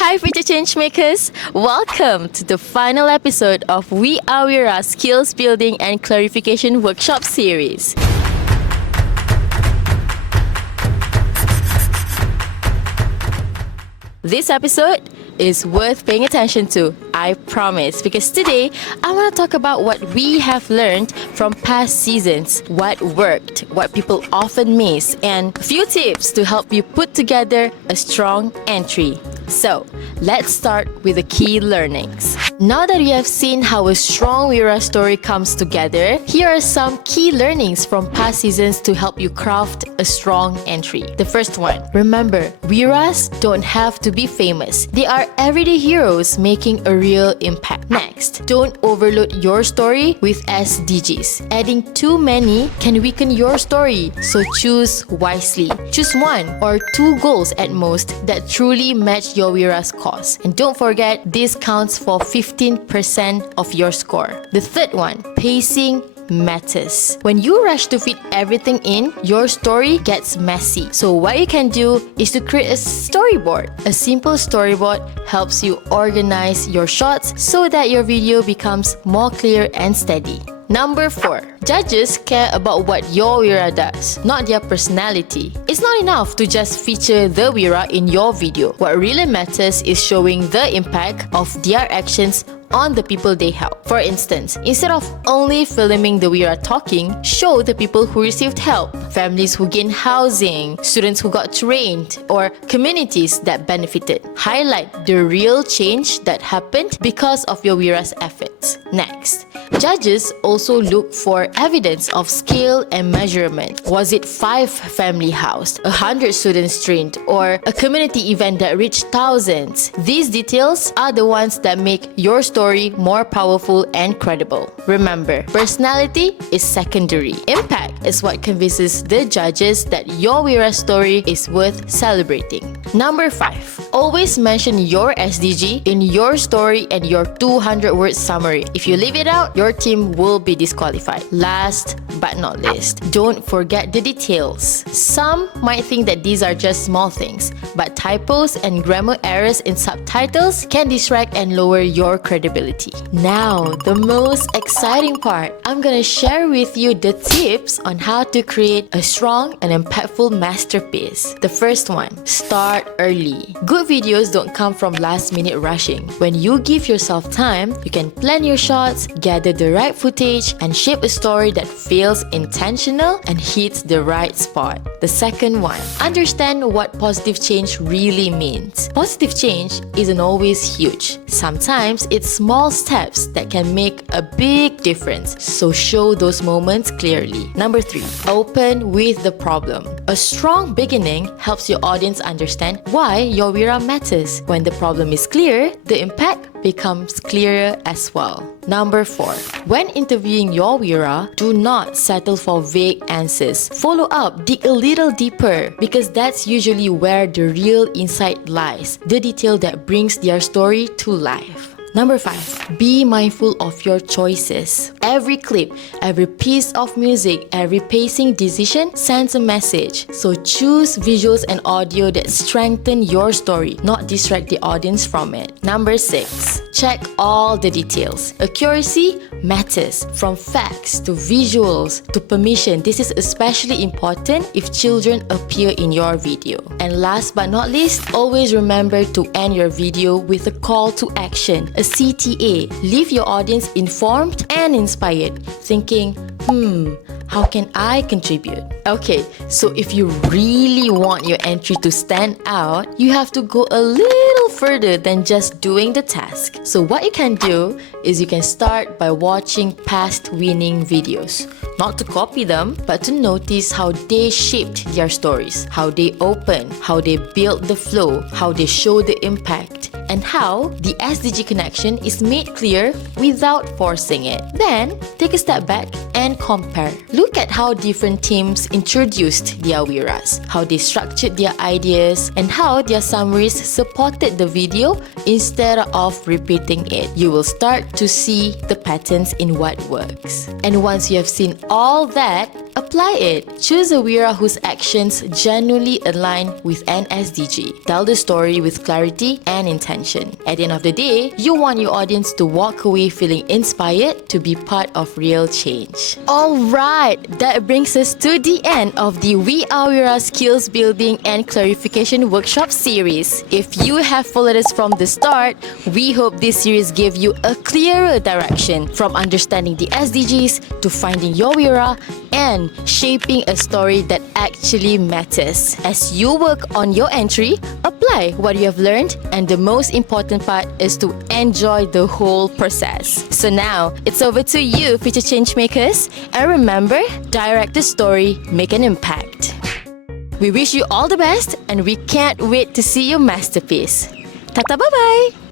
Hi, future changemakers! Welcome to the final episode of We.R.Wira Skills Building and Clarification Workshop Series. This episode is worth paying attention to, I promise, because today I want to talk about what we have learned from past seasons, what worked, what people often miss, and a few tips to help you put together a strong entry. So, let's start with the key learnings. Now that we have seen how a strong Wira story comes together, here are some key learnings from past seasons to help you craft a strong entry. The first one, remember, Wiras don't have to be famous. They are everyday heroes making a real impact. Next, don't overload your story with SDGs. Adding too many can weaken your story, so choose wisely. Choose one or two goals at most that truly match your Wira's cause. And don't forget, this counts for 15% of your score. The third one, pacing matters. When you rush to fit everything in, your story gets messy. So what you can do is to create a storyboard. A simple storyboard helps you organize your shots so that your video becomes more clear and steady. Number 4. Judges care about what your Wira does, not their personality. It's not enough to just feature the Wira in your video. What really matters is showing the impact of their actions on the people they help. For instance, instead of only filming the Wira talking, show the people who received help, families who gained housing, students who got trained, or communities that benefited. Highlight the real change that happened because of your Wira's efforts. Next, judges also look for evidence of scale and measurement. Was it 5 family housed, 100 students trained, or a community event that reached thousands? These details are the ones that make your story more powerful and credible. Remember, personality is secondary. Impact is what convinces the judges that your Wira story is worth celebrating. Number 5. Always mention your SDG in your story and your 200-word summary. If you leave it out, your team will be disqualified. Last but not least, don't forget the details. Some might think that these are just small things, but typos and grammar errors in subtitles can distract and lower your credibility. Now, the most exciting part, I'm gonna share with you the tips on how to create a strong and impactful masterpiece. The first one, start early. Good videos don't come from last-minute rushing. When you give yourself time, you can plan your shots, gather the right footage, and shape a story that feels intentional and hits the right spot. The second one, understand what positive change really means. Positive change isn't always huge. Sometimes it's small steps that can make a big difference, so show those moments clearly. Number 3, open with the problem. A strong beginning helps your audience understand why your Wira matters. When the problem is clear, the impact becomes clearer as well. Number 4, when interviewing your Wira, do not settle for vague answers. Follow up, dig a little deeper, because that's usually where the real insight lies, the detail that brings their story to life. Number 5, be mindful of your choices. Every clip, every piece of music, every pacing decision sends a message. So choose visuals and audio that strengthen your story, not distract the audience from it. Number 6, check all the details. Accuracy matters. From facts to visuals to permission. This is especially important if children appear in your video. And last but not least, always remember to end your video with a call to action, a CTA. Leave your audience informed and inspired, thinking, how can I contribute? Okay, so if you really want your entry to stand out, you have to go a little further than just doing the task. So what you can do is you can start by watching past winning videos. Not to copy them, but to notice how they shaped their stories, how they open, how they build the flow, how they show the impact, and how the SDG connection is made clear without forcing it. Then, take a step back and compare. Look at how different teams introduced their Wiras, how they structured their ideas, and how their summaries supported the video instead of repeating it. You will start to see the patterns in what works. And once you have seen all that, Apply it. Choose a WeRWira whose actions genuinely align with an SDG. Tell the story with clarity and intention. At the end of the day, you want your audience to walk away feeling inspired to be part of real change. Alright, that brings us to the end of the We.R.Wira Skills Building and Clarification Workshop series. If you have followed us from the start, we hope this series gave you a clearer direction from understanding the SDGs to finding your WeRWira and shaping a story that actually matters. As you work on your entry, apply what you have learned, and the most important part is to enjoy the whole process. So now, it's over to you, future change makers. And remember, direct the story, make an impact. We wish you all the best, and we can't wait to see your masterpiece. Tata bye-bye!